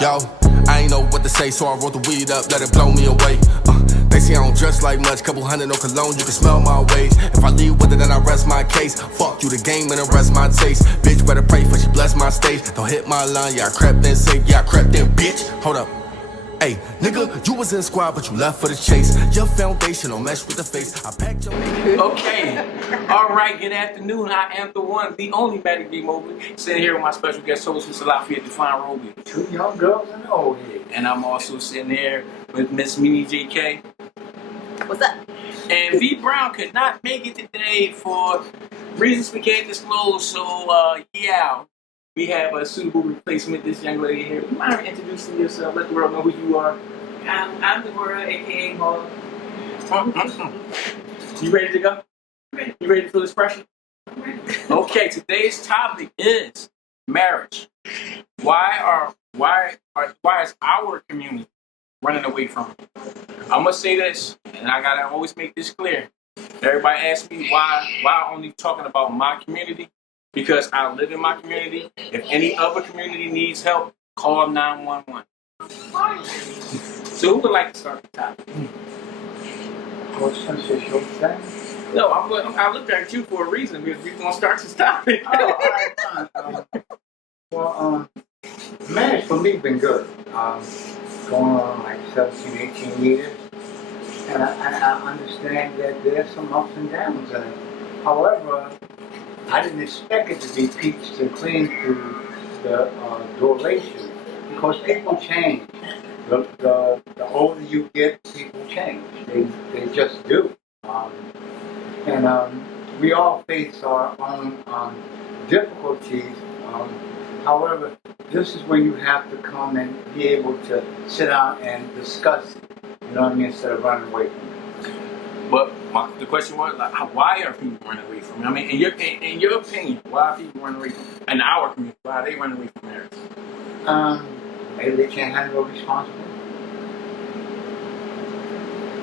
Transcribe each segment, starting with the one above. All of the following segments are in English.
Yo, I ain't know what to say, so I wrote the weed up, let it blow me away. They say I don't dress like much, couple hundred no cologne, you can smell my ways. If I leave with it, then I rest my case. Fuck you, the game, and the rest my taste. Bitch, better pray for she bless my stage. Don't hit my line, yeah, I crept in safe, yeah, I crept in, bitch. Hold up. Hey, nigga, you was in squad, but you left for the chase. Your foundation don't mesh with the face. I packed your... Okay. All right, good afternoon. I am the one, the only Magic B. Mobley, sitting here with my special guest host, Mr. Lafayette Define Roby. Two young girls and an old head. And I'm also sitting here with Miss Mimi JK. What's up? And V Brown could not make it today for reasons we can't disclose. So, yeah, we have a suitable replacement. This young lady here. You mind introducing yourself? Let the world know who you are. I'm Deborah, aka Mo. You ready to go? You ready to feel this pressure? Okay, today's topic is marriage. Why is our community running away from it? I must say this, and I gotta always make this clear. Everybody asks me why I'm only talking about my community, because I live in my community. If any other community needs help, call 911. So who would like to start the topic? Well, since it's your thing. No, I looked at you for a reason, because we're gonna start this topic. Oh, all right, fine. Marriage for me been good. Going on like 17, 18 years. And I understand that there's some ups and downs in it. However, I didn't expect it to be peached and clean through the duration, because people change. The older you get, people change. They just do. We all face our own difficulties. However, this is where you have to come and be able to sit down and discuss it. You know what I mean? Instead of running away from it. But the question was, like, why are people running away from it? I mean, in your opinion, why are people running away from it? In our community, why are they running away from marriage? Maybe they can't handle responsibility.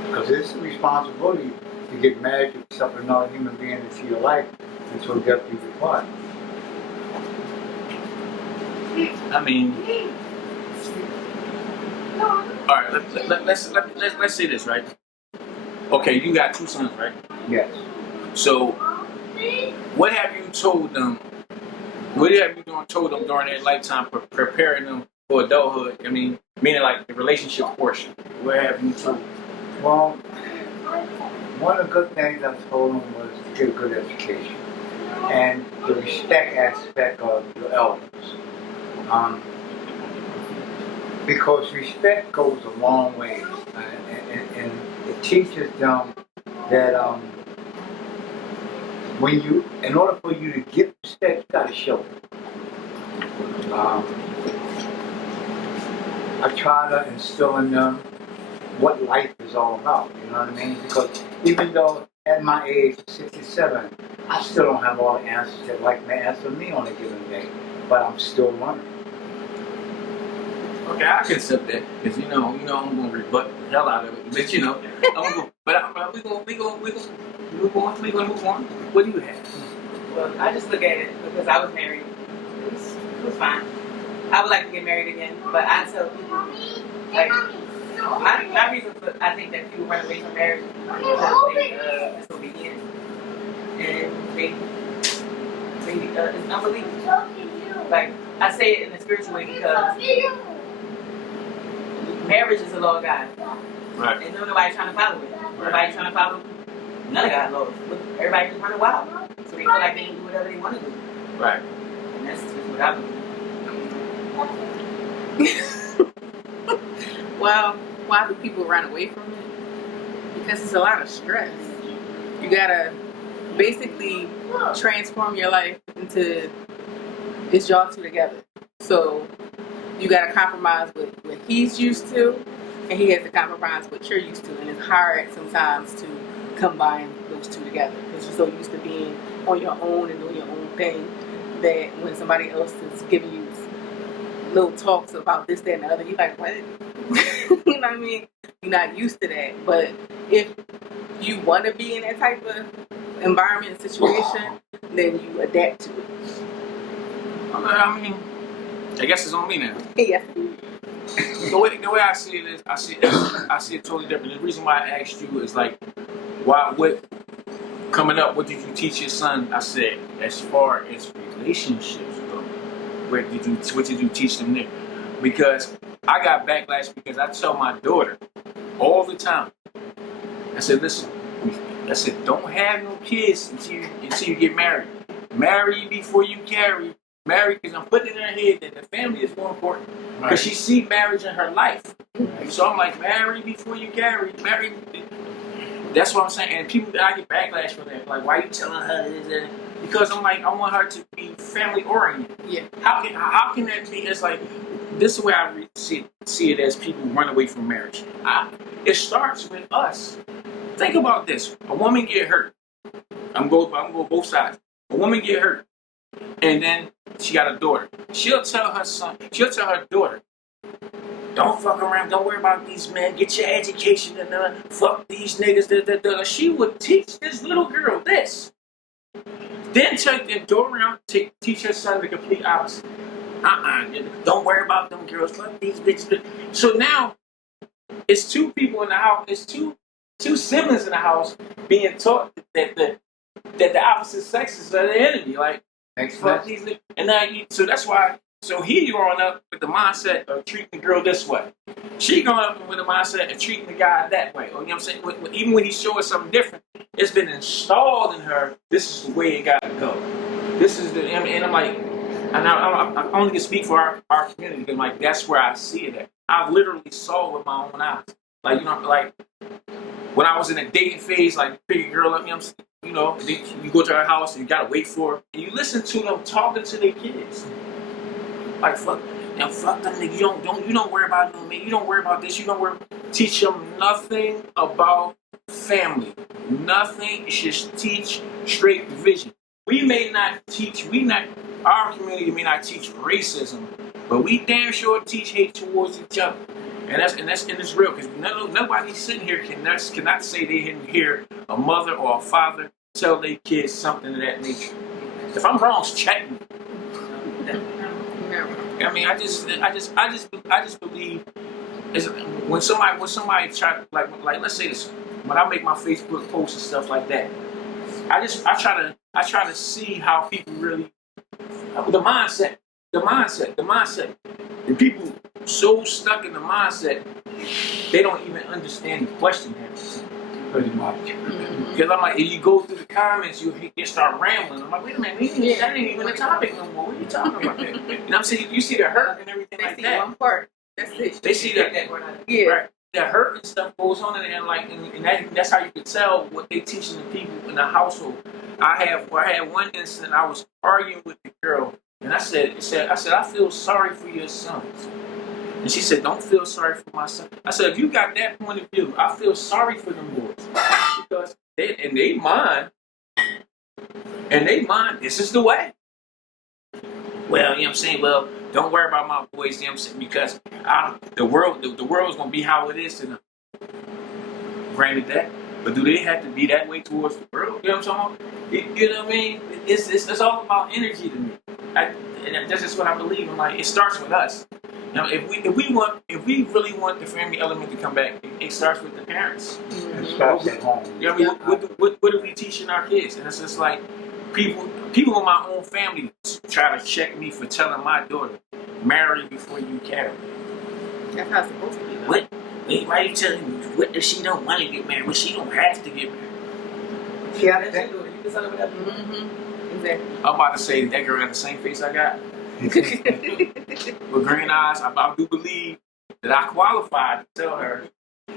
Because it's a responsibility to get married to accept another human being into your life until death do you part. I mean, all right. Let's say this, right? Okay, you got two sons, right? Yes. So, what have you told them? What have you told them during their lifetime, preparing them for adulthood? I mean, meaning like the relationship portion. What have you told them? Well, one of the good things I told them was to get a good education and the respect aspect of your elders. Because respect goes a long way, and it teaches them that in order for you to get respect, you got to show it. I try to instill in them what life is all about, you know what I mean? Because even though at my age, 67, I still don't have all the answers that life may answer me on a given day, but I'm still learning. Okay, I can accept that, because I'm gonna rebut the hell out of it. But we're gonna move on. What do you have? Well, I just look at it because I was married. It was fine. I would like to get married again, but I tell people, like, my reason for I think that people run away from marriage is because they disobedient and they it's unbelief. Like, I say it in a spiritual way because marriage is the law of God. Right. And nobody's trying to follow it. Nobody's trying to follow none of God's laws. Everybody's just running wild. So they feel like they can do whatever they want to do. Right. And that's just what I believe. Well, why do people run away from it? Because it's a lot of stress. You gotta basically transform your life into it's y'all two together. So you gotta compromise with what he's used to, and he has to compromise what you're used to. And it's hard sometimes to combine those two together because you're so used to being on your own and doing your own thing that when somebody else is giving you little talks about this, that, and the other, you're like, what? You know what I mean? You're not used to that. But if you want to be in that type of environment and situation, then you adapt to it. I mean, I guess it's on me now. Yes. the way I see it is, I see it totally different. The reason why I asked you is like, what coming up? What did you teach your son? I said, as far as relationships go, what did you teach them there? Because I got backlash because I tell my daughter all the time. I said, listen. I said, don't have no kids until you get married. Marry before you carry. Marry, because I'm putting in her head that the family is more important. Because she see marriage in her life. So I'm like, marry before you carry. Marry. That's what I'm saying. And people, I get backlash for that. Like, why are you telling her this? Because I'm like, I want her to be family oriented. Yeah. How can that be? It's like, this is the way I see it as people run away from marriage. It starts with us. Think about this. A woman get hurt. I'm going both sides. A woman get hurt. And then she got a daughter. She'll tell her daughter, don't fuck around, don't worry about these men, get your education and fuck these niggas. She would teach this little girl this. Then take the door around, teach her son the complete opposite. Don't worry about them girls, fuck these bitches. So now, it's two people in the house, it's two siblings in the house being taught that the opposite sexes are the enemy. Like, fuck these niggas. And now so that's why. So he growing up with the mindset of treating the girl this way. She growing up with the mindset of treating the guy that way. You know what I'm saying? Even when he shows something different, it's been installed in her. This is the way it got to go. This is the. And I'm like, and I only can speak for our community because like that's where I see it at. I've literally saw it with my own eyes. Like like when I was in a dating phase, like pick a girl up, you go to her house and you gotta wait for her, and you listen to them talking to their kids. Like fuck them niggas. You don't worry about them, man. You don't worry about this. You don't worry. Teach them nothing about family. Nothing. Just teach straight division. Our community may not teach racism, but we damn sure teach hate towards each other. And it's real because nobody sitting here cannot say they didn't hear a mother or a father tell their kids something of that nature. If I'm wrong, check me. I mean, I just believe is when somebody try to like let's say this, when I make my Facebook posts and stuff like that, I try to see how people really the mindset. The people so stuck in the mindset they don't even understand the question here. Pretty much. Because I'm like, if you go through the comments, you start rambling. I'm like, wait a minute, that ain't even a topic no more. What are you talking about? You know what I'm saying? You see the hurt and everything They like see that. one part. That's it. They see that. Yeah. Right. The hurt and stuff goes on in there, and that's how you can tell what they teaching the people in the household. I had one incident. I was arguing with the girl, and I said, I feel sorry for your sons. And she said, don't feel sorry for my son. I said, if you got that point of view, I feel sorry for them boys. Because in their mind, this is the way. Well, you know what I'm saying? Well, don't worry about my boys, you know what I'm saying? Because the world's going to be how it is to them. Granted that. But do they have to be that way towards the world? You know what I'm talking about? You know what I mean? It's all about energy to me. And that's just what I believe in. Like, it starts with us. Now, if we really want the family element to come back, it starts with the parents. It starts at home. You know what I mean? What are we teaching our kids? And it's just like people in my own family try to check me for telling my daughter, marry before you carry. That's how it's supposed to be. What? Why are you telling me? What if she don't want to get married? Well, she don't have to get married. Yeah, Exactly. I'm about to say that girl got the same face I got. With green eyes, I do believe that I qualified to tell her.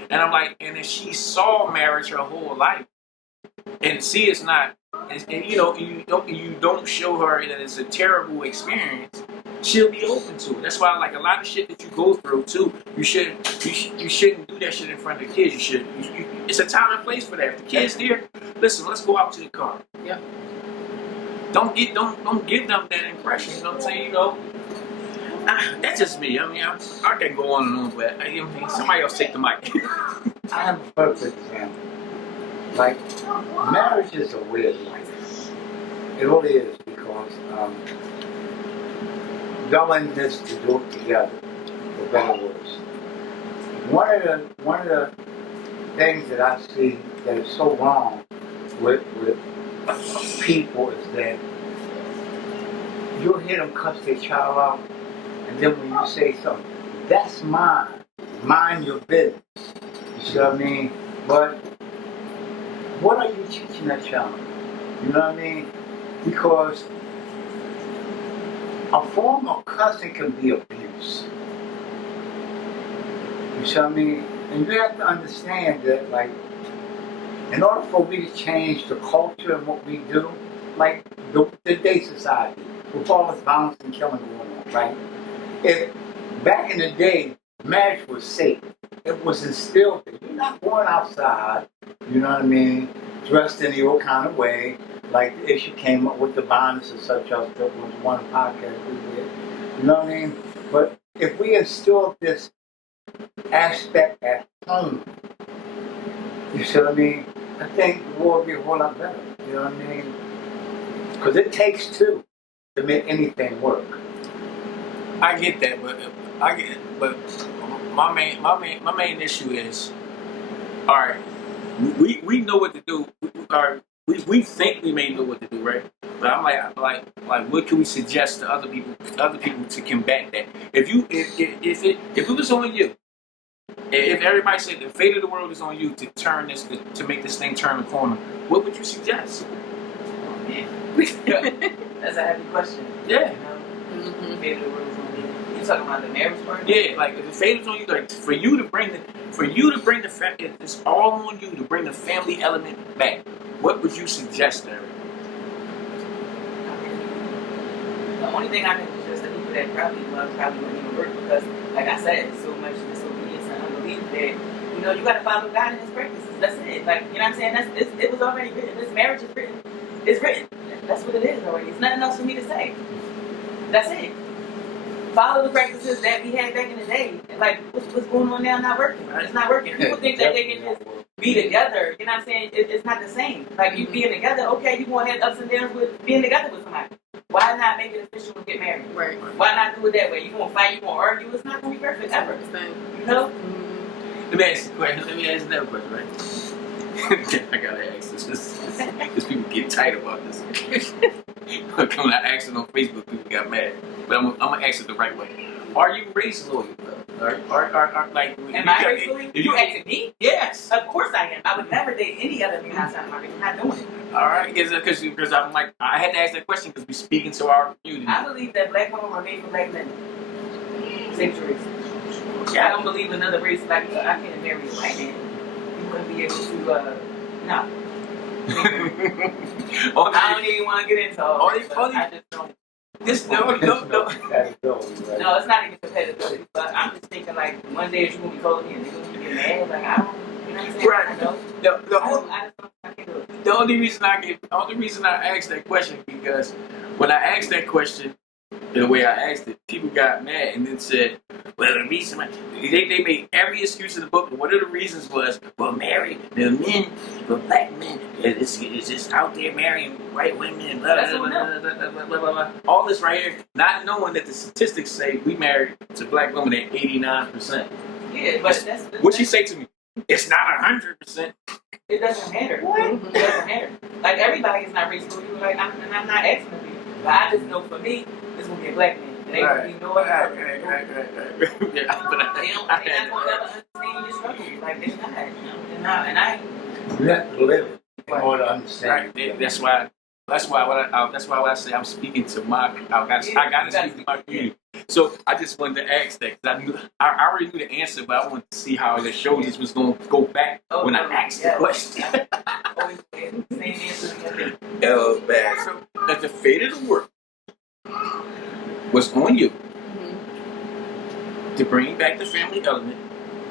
And I'm like, and if she saw marriage her whole life, and see it's not, and you don't show her that it's a terrible experience, she'll be open to it. That's why, like a lot of shit that you go through too, you shouldn't do that shit in front of the kids. It's a time and place for that. If the kid's there, listen, let's go out to the car. Yep. Don't give them that impression. You know what I'm saying? That's just me. I mean, I can go on and on, but somebody else take the mic. I have a perfect example. Like, marriage is a weird life. It really is, because y'all in this to do it together. for better or worse. One of the things that I see that is so wrong with people is that you'll hear them cuss their child out, and then when you say something, that's mine. Mind your business. You see what I mean? But what are you teaching that child? You know what I mean? Because a form of cussing can be abuse. You see what I mean? And you have to understand that, like, in order for we to change the culture and what we do, like today's society, with all this violence and killing going on, right? If back in the day, marriage was safe, it was instilled that you're not going outside, you know what I mean, dressed in the old kind of way, like the issue came up with the violence and such else. That was one podcast we did, you know what I mean? But if we instill this aspect at home, you see what I mean? I think the world would be a whole lot better, you know what I mean? Because it takes two to make anything work. I get that, but my main issue is, all right, we know what to do. We think we may know what to do, right? But I'm like, what can we suggest to other people to combat that? If it was on you, if everybody said the fate of the world is on you to make this thing turn the corner, what would you suggest? That's a heavy question. Yeah. You know? The fate of the world is on you. You talking about the marriage part? Yeah, like if the fate is on you, like for you to bring the family, it's all on you to bring the family element back. What would you suggest, Eric? The only thing I can suggest to people that probably wouldn't even work because, like I said, it's so much disobedience and unbelief that you got to follow God and His practices. That's it. Like you know what I'm saying? It was already written. This marriage is written. It's written. That's what it is already. It's nothing else for me to say. That's it. Follow the practices that we had back in the day. Like what's going on now? Not working. It's not working. People think that they can just be together. You know what I'm saying? It's not the same. Like you being together. Okay, you gonna have ups and downs with being together with somebody. Why not make it official and get married? Right. Why not do it that way? You gonna fight? You gonna argue? It's not gonna be perfect ever. You know? Let me ask you a question. Let me ask another question, right? I gotta ask this. This people get tight about this. When I asked it on Facebook, people got mad. But I'm gonna ask it the right way. Are you race loyal? Are like? Am I race loyal? You asking me? Yes. Of course I am. I would never date any other man outside of my race. I'm not doing it. All right, because I'm like I had to ask that question because we speaking to our community. I believe that black women were made for black men. Centuries. I don't believe another race like I can't marry a white man. You wouldn't be able to. No. I don't even want to get into all this. I just don't. No. No, it's not even competitive. But I'm just thinking like one day you're gonna be calling me and you're gonna get mad. Like I don't. You know what I'm saying? Right. I know. The only reason I asked that question because when I asked that question, the way I asked it, people got mad and then said, well, the reason why they made every excuse in the book, but one of the reasons was, well, married, the black men is just out there marrying white women and blah, blah, blah. All this right here, not knowing that the statistics say we married to black women at 89%. Yeah, but what she say to me? It's not 100%. It doesn't matter. What? It doesn't matter. Like everybody is not race loyal. Like I'm not asking to be. But I just know for me, it's gonna be a black man. It ain't gonna be no other. They're not gonna ever understand your struggle. Like they're not. And I. You have to live it in order to understand. Right. That's why when I say I'm speaking to my. I gotta speak to my community. So I just wanted to ask that because I already knew the answer, but I wanted to see how the show just was going to go back when I asked the question. Always same answer. So that the fate of the world was on you to bring back the family element.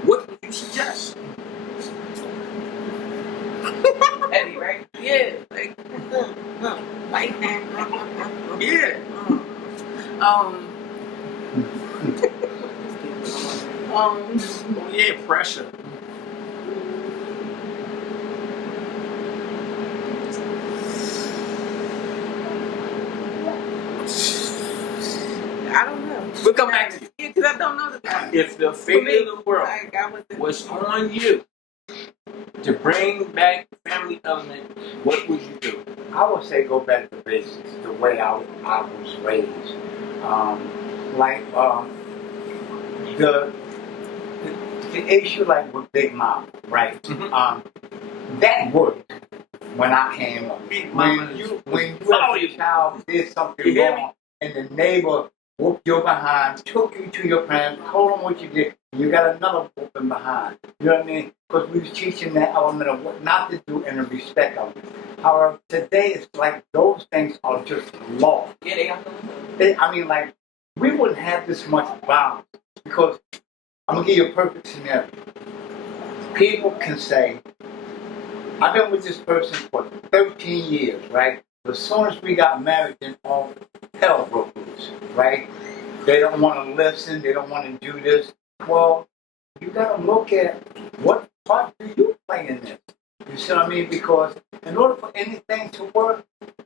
What would you suggest? Heavy, right? Yeah. Like that. Yeah. Yeah, pressure. I don't know. We'll come back to you. Yeah, because I don't know the guy. If the fate of the world Like, I wasn't- was on you to bring back the family element, what would you do? I would say go back to basics, the way I was raised. Like the issue like with Big Mom, right? That worked when I came up. Big Mama When you as a child did something You hear wrong and the neighbor whooped you behind, took you to your parents, told them what you did, you got another whooping behind. You know what I mean? Because we was teaching that element of what not to do and the respect of it. However, today it's like those things are just lost. Yeah, they got the I mean, like, we wouldn't have this much violence because I'm going to give you a perfect scenario. People can say, I've been with this person for 13 years, right? But as soon as we got married, then all hell broke loose, right? They don't want to listen. They don't want to do this. Well, you got to look at what part do you play in this? You see what I mean? Because in order for anything to work,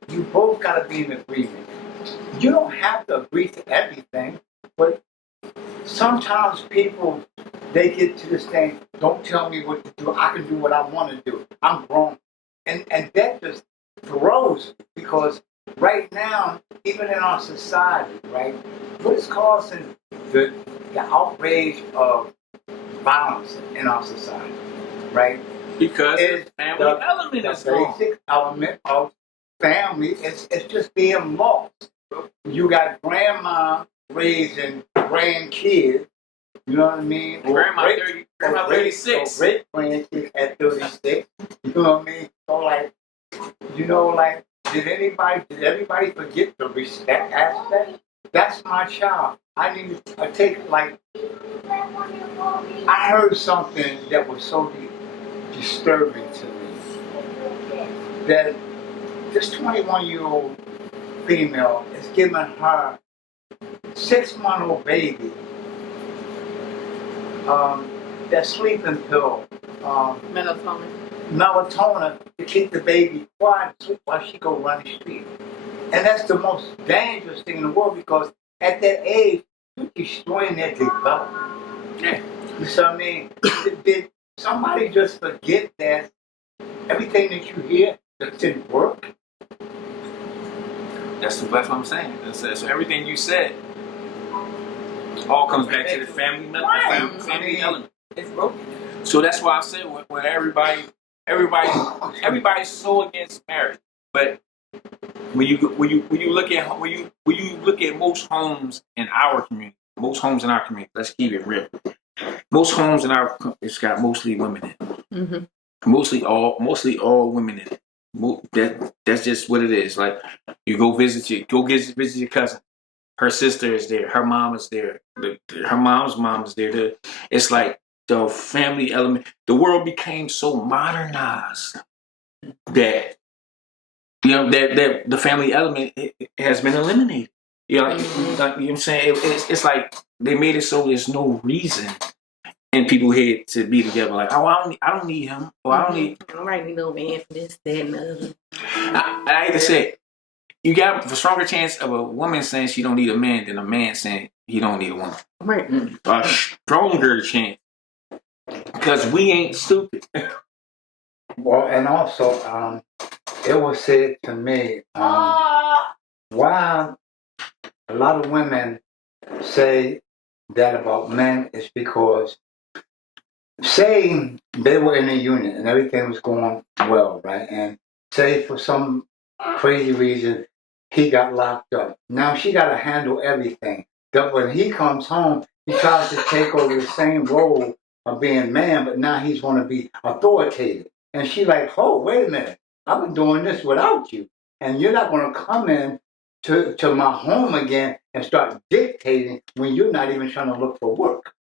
you both got to be in agreement. You don't have to agree to everything, but sometimes people, they get to this thing, don't tell me what to do. I can do what I want to do. I'm grown. And that just throws me because right now, even in our society, right, what is causing the outrage of violence in our society, right? Because Is the family element is the gone. basic element of family. It's just being lost. You got grandma raising grandkids. You know what I mean? Grandma Or 30, grandma 36. Great grandkids at 36. You know what I mean? So like, you know, like, did everybody forget the respect aspect? That's my child. I need to take like. I heard something that was so disturbing to me that this 21-year-old female is giving her 6-month-old baby that sleeping pill, melatonin to keep the baby quiet while she go run the street. And that's the most dangerous thing in the world because at that age, you're destroying their development. Yeah. You see what I mean? Did somebody just forget that everything that you hear that didn't work? That's what I'm saying. So everything you said all comes back to the family element. It's broken. So that's why I said when everybody's so against marriage, but when you look at most homes in our community, let's keep it real. Most homes in it's got mostly women in it. Mm-hmm. Mostly all women in it. That's just what it is. Like you go visit your cousin. Her sister is there. Her mom is there. Her mom's mom is there. It's like the family element. The world became so modernized that that the family element has been eliminated. You know, like, you know what I'm saying? It's like they made it so there's no reason in people's head to be together. Like, oh, I don't need him. Or I don't need. I don't need no man for this, that, and the other. I hate to say it. You got a stronger chance of a woman saying she don't need a man than a man saying he don't need a woman. Right. A stronger chance. Because we ain't stupid. Well, and also, it was said to me, why a lot of women say that about men is because, say they were in a union and everything was going well, right? And say for some crazy reason, he got locked up. Now she got to handle everything. That when he comes home, he tries to take over the same role of being man, but now he's going to be authoritative. And she like, oh, wait a minute. I've been doing this without you. And you're not going to come in to my home again and start dictating when you're not even trying to look for work.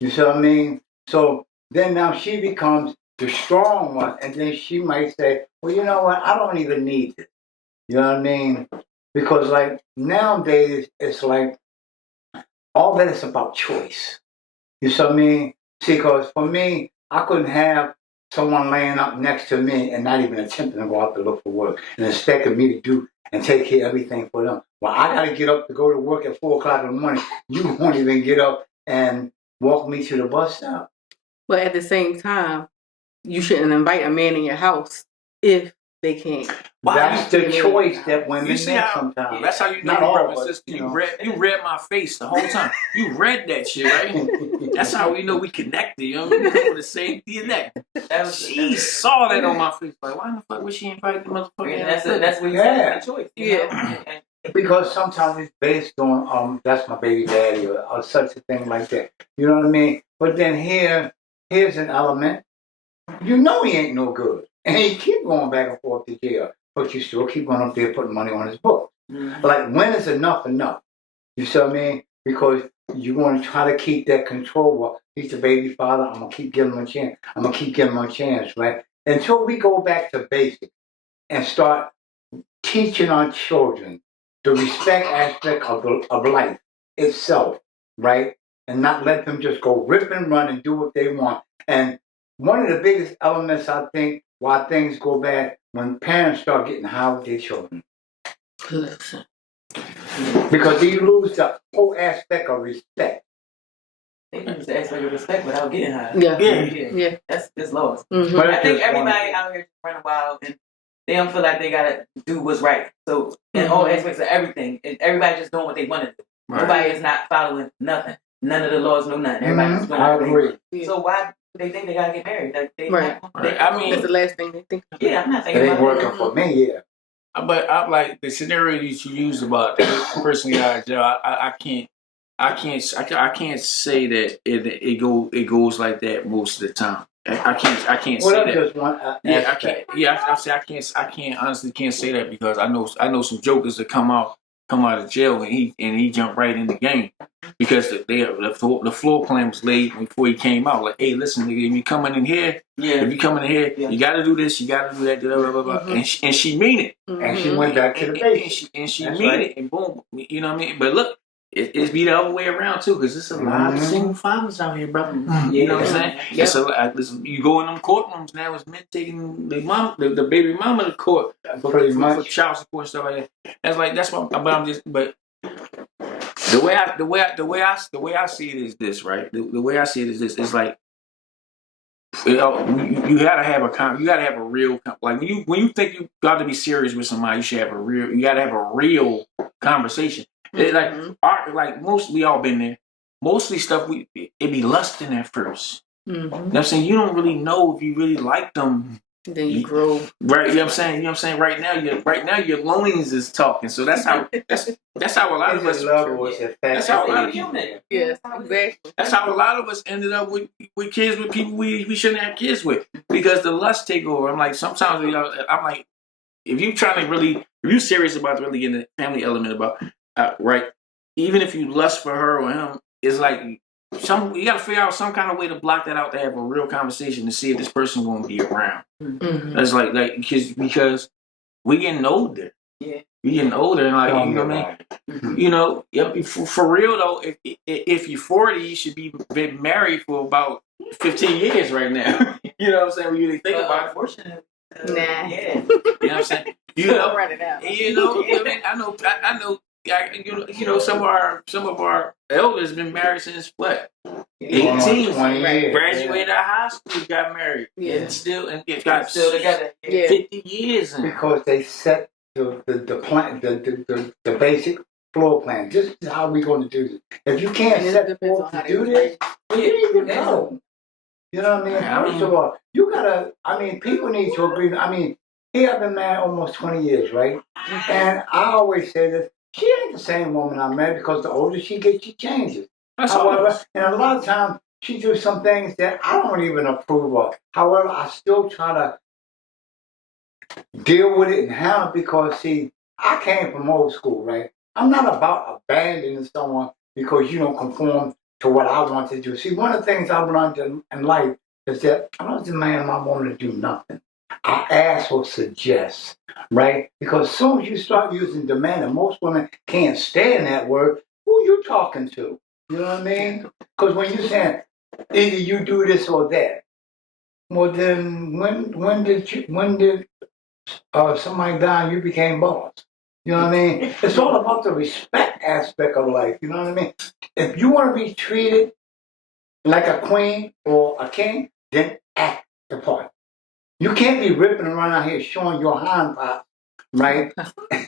You see what I mean? So then now she becomes the strong one. And then she might say, well, you know what? I don't even need this. You know what I mean? Because like nowadays, it's like all that is about choice. You see what I mean? See, because for me, I couldn't have someone laying up next to me and not even attempting to go out to look for work and expecting me to do and take care of everything for them. Well, I got to get up to go to work at 4 o'clock in the morning. You won't even get up and walk me to the bus stop. But at the same time, you shouldn't invite a man in your house if they can't. That's the choice that women You see make how? sometimes. That's how you know Not you all, brother and but, sister. you You know. read my face the whole time. You read that shit, right? That's how we know we connected. You know, we come from the same DNA. She saw that on my face. Like, why the fuck would she invite the motherfucker? That's what you Yeah. said. The choice. Yeah. Because sometimes it's based on that's my baby daddy or such a thing like that. You know what I mean? But then here's an element. You know he ain't no good. And he keep going back and forth to jail. But you still keep going up there putting money on his book. Mm-hmm. Like, when is enough enough? You see what I mean? Because you want to try to keep that control. Well, he's the baby father. I'm going to keep giving him a chance. I'm going to keep giving him a chance, right? Until we go back to basics and start teaching our children the respect aspect of life itself, right? And not let them just go rip and run and do what they want. And one of the biggest elements, I think, why things go bad, when parents start getting high with their children. Because you lose the whole aspect of respect. They lose the aspect of respect without getting high. Yeah. That's lost. Mm-hmm. But I think everybody out here running wild and they don't feel like they gotta do what's right. So in all aspects of everything, everybody just doing what they want to do. Right. Nobody is not following nothing. None of the laws, no nothing. Everybody just doing I what they agree. want. So why do they think they gotta get married? Like they Right. I mean, That's the last thing they think about. yeah, I'm not It thinking ain't about working for me, yeah. but I like the scenario that you used about the person got out of jail. I can't say that it goes like that most of the time. I can't Well, say that's that. just one Yeah, aspect. I can't. Yeah, I say I can't honestly can't say that because I know some jokers that come out of jail and he jumped right in the game because the floor plan was laid before he came out. Like, hey, listen, nigga, if you coming in here, you got to do this, you got to do that, blah blah blah, and she mean it, And she went back to the basics. and she That's mean right. it, and boom, you know what I mean. But look. It's be the other way around too, because there's a lot of single fathers out here, brother. You know what I'm saying? Yep. So listen, you go in them courtrooms now, it's men taking the baby mama to court for child support and stuff like that. That's what. But the way I see it is this, right? The way I see it is this. It's like you gotta have a real like when you think you got to be serious with somebody, you gotta have a real conversation. Like most, we all been there. Mostly stuff it be lusting at first. Mm-hmm. You know what I'm saying? You don't really know if you really like them. Then you grow. Right, you know what I'm saying? Right now your loneliness is talking. So that's how a lot of us that's how a lot of people. Yes, exactly. That's how a lot of us ended up with kids with people we shouldn't have kids with because the lust take over. I'm like sometimes I'm like if you serious about really getting the family element about right, even if you lust for her or him, it's like you got to figure out some kind of way to block that out to have a real conversation to see if this person's going to be around. Mm-hmm. That's like because we getting older. Yeah. We getting older and like you know what I mean. You know, for real though, if you're 40, you should be been married for about 15 years right now. You know what I'm saying? When you really think about it. Nah. Yeah. You know what I'm saying? You know, Run it out. you know. I mean, I know. You know, some of our elders been married since what? 18, 20 years. graduated out of high school, got married, Yeah. and got Still together. Yeah. 50 years in. Because they set the plan, the basic floor plan. This is how we're going to do this. If you can't And it set depends forth on how to they do was this, raised. you need to know. You know what I mean? Yeah, I First mean- of all, you gotta. I mean, people need to agree. I mean, here I've been married almost 20 years, right? And I always say this: she ain't the same woman I met because the older she gets, she changes. That's all. However, and a lot of times she do some things that I don't even approve of. However, I still try to deal with it and handle it because, see, I came from old school, right? I'm not about abandoning someone because you don't conform to what I want to do. See, one of the things I've learned in life is that I don't demand my woman to do nothing. I ask or suggest, right? Because as soon as you start using demand, and most women can't stand that word, who you talking to? You know what I mean? Because when you're saying either you do this or that, well then when did somebody die and you became boss? You know what I mean? It's all about the respect aspect of life. You know what I mean? If you want to be treated like a queen or a king, then act the part. You can't be ripping around out here showing your hind part, right?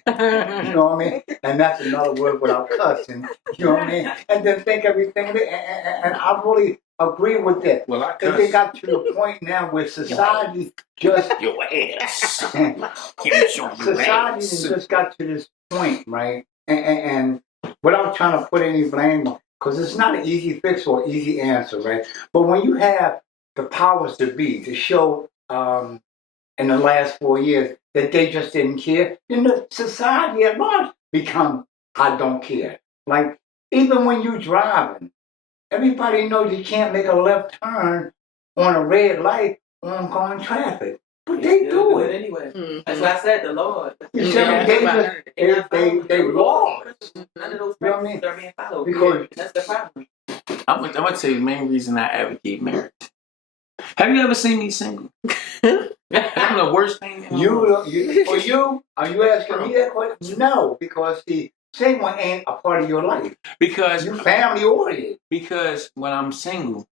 You know what I mean? And that's another word without cussing. You know what I mean? And then think everything of it. And I really agree with that. Well, I Because they got to the point now where society just your ass. society has just got to this point, right? And without trying to put any blame, because it's not an easy fix or easy answer, right? But when you have the powers to be to show in the last 4 years that they just didn't care, then the society at large become I don't care. Like even when you're driving, everybody knows you can't make a left turn on a red light on oncoming traffic. But they do it anyway. Mm-hmm. That's why I said the Lord. You see, they laws. None of those You know what I mean? practices are being followed. Because That's the problem. I'm gonna tell you the main reason I advocate marriage. Have you ever seen me single? That's the worst thing in the world. are you asking me that question? No, because the same one ain't a part of your life. Because You family oriented. Because when I'm single,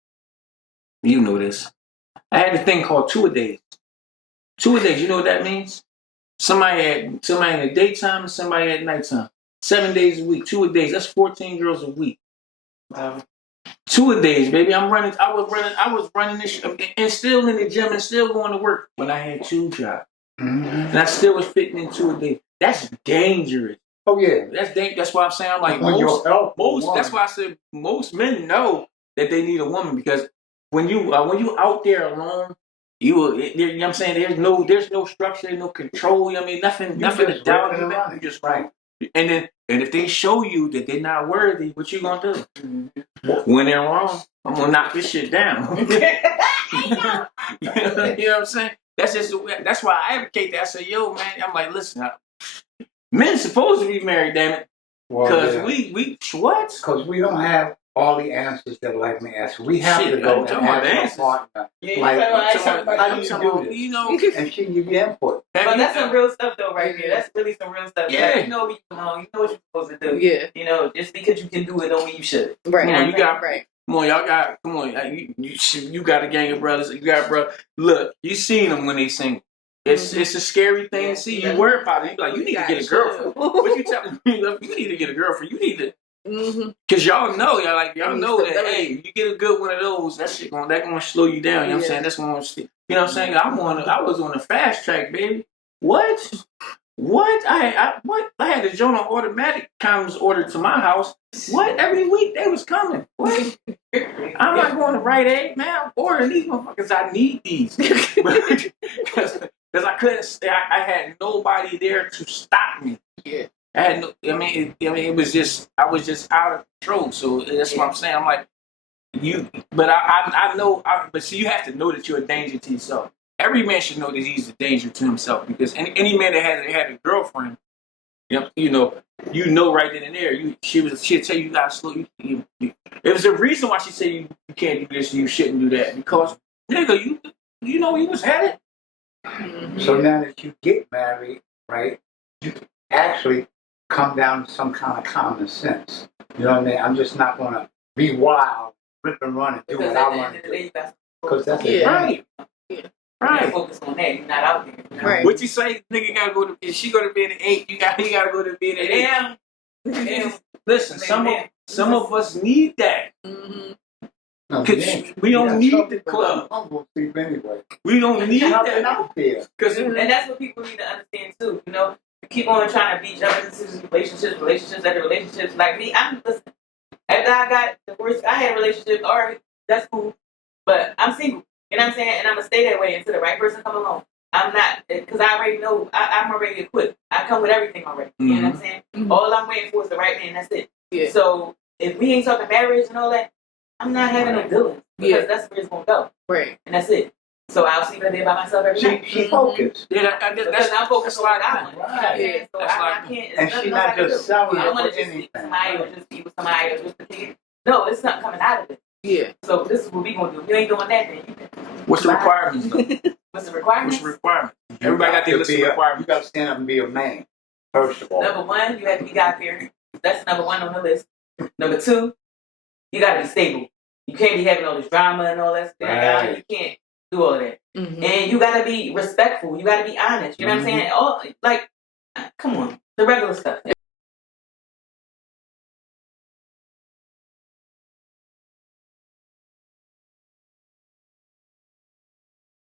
you know this. I had a thing called 2-a-days. 2-a-days, you know what that means? Somebody in the daytime and somebody at nighttime. 7 days a week, 2-a-days. That's 14 girls a week. 2-a-days, baby. I was running this and still in the gym and still going to work when I had 2 jobs. Mm-hmm. And I still was fitting in 2-a-day. That's dangerous. Oh yeah. That's why I'm saying I'm like When most. That's why I said most men know that they need a woman because when you out there alone, you know what I'm saying there's no structure, no control. You know what I mean nothing to doubt. You just right. And if they show you that they're not worthy, what you gonna do? Mm-hmm. When they're wrong, I'm gonna knock this shit down. You know what I'm saying? That's why I advocate that. I say, yo, man, I'm like, listen, men supposed to be married, damn it. Because we what? Because we don't have all the answers that life may ask. We have Shit, to go I'm and talking about ask the our answers. partner. Yeah, Like, how do you do this? You know, And she give you input. But that's some real stuff though, right here. That's really some real stuff. Yeah. Like, you know what you're supposed to do. Yeah. You know, just because you can do it don't mean you should. Right. Come on, you got right. Come on, y'all got. Come on, you got a gang of brothers. You got bro. Look, you seen them when they sing. It's a scary thing to see. You worry about it. You be like, you need to get a girlfriend. What you telling me? You need to get a girlfriend. You need to. Cause y'all know that hey, you get a good one of those, that gonna slow you down. You know what I'm saying? That's gonna, you know what I'm saying? I was on the fast track, baby. What? I had the joint on automatic. Comes ordered to my house. What? Every week they was coming. What? I'm not going to Rite Aid, man. I'm ordering these motherfuckers. I need these because I couldn't stay. I had nobody there to stop me. Yeah. I had no. I mean, it was just. I was just out of control. So that's what I'm saying. I'm like you, but I know. But see, you have to know that you're a danger to yourself. Every man should know that he's a danger to himself because any man that had a girlfriend, you know right then and there. She'll tell you gotta slow. It was a reason why she said you can't do this and you shouldn't do that because nigga, you know he was headed. So now that you get married, right, you actually come down to some kind of common sense. You know what I mean? I'm just not gonna be wild, rip and run and do what I want to do. Because that's Right. Right. Focus on that. You're not out there. Right. What you say? Nigga gotta go to. If she go to bed at 8, you gotta go to bed at 8. Damn. Listen, some of us need that. No, we don't need the club. I'm gonna sleep anyway. We don't need I've that been out there. And that's what people need to understand too. You know, you keep on trying to be jumping into relationships after relationships. Like me, listen. After I got divorced, I had relationships. All right, that's cool, but I'm single. You know what I'm saying? And I'm gonna stay that way until the right person come along. I'm not, because I already know I'm already equipped. I come with everything already. You know what I'm saying? All I'm waiting for is the right man. That's it. Yeah. So if we ain't talking marriage and all that, I'm not having no dealings because that's where it's gonna go. Right. And that's it. So I'll sleep in bed by myself every night. She focused. Yeah, Because I'm focused on what I want. Right. You know what I'm saying? So I can't. And she's not just selling I don't want it to for just sleep with anything. somebody or just be with somebody or just continue. No, it's something coming out of it. Yeah. So this is what we gonna do. If you ain't doing that, then you can. What's the requirements though? What's the requirements? What's the requirement? Everybody got their list of requirements. You got to stand up and be a man, first of all. Number one, you have to be God-fearing. That's number one on the list. Number two, you got to be stable. You can't be having all this drama and all that stuff. Right. You can't do all that. Mm-hmm. And you gotta be respectful. You gotta be honest. You know what I'm saying? Oh, like, come on, the regular stuff.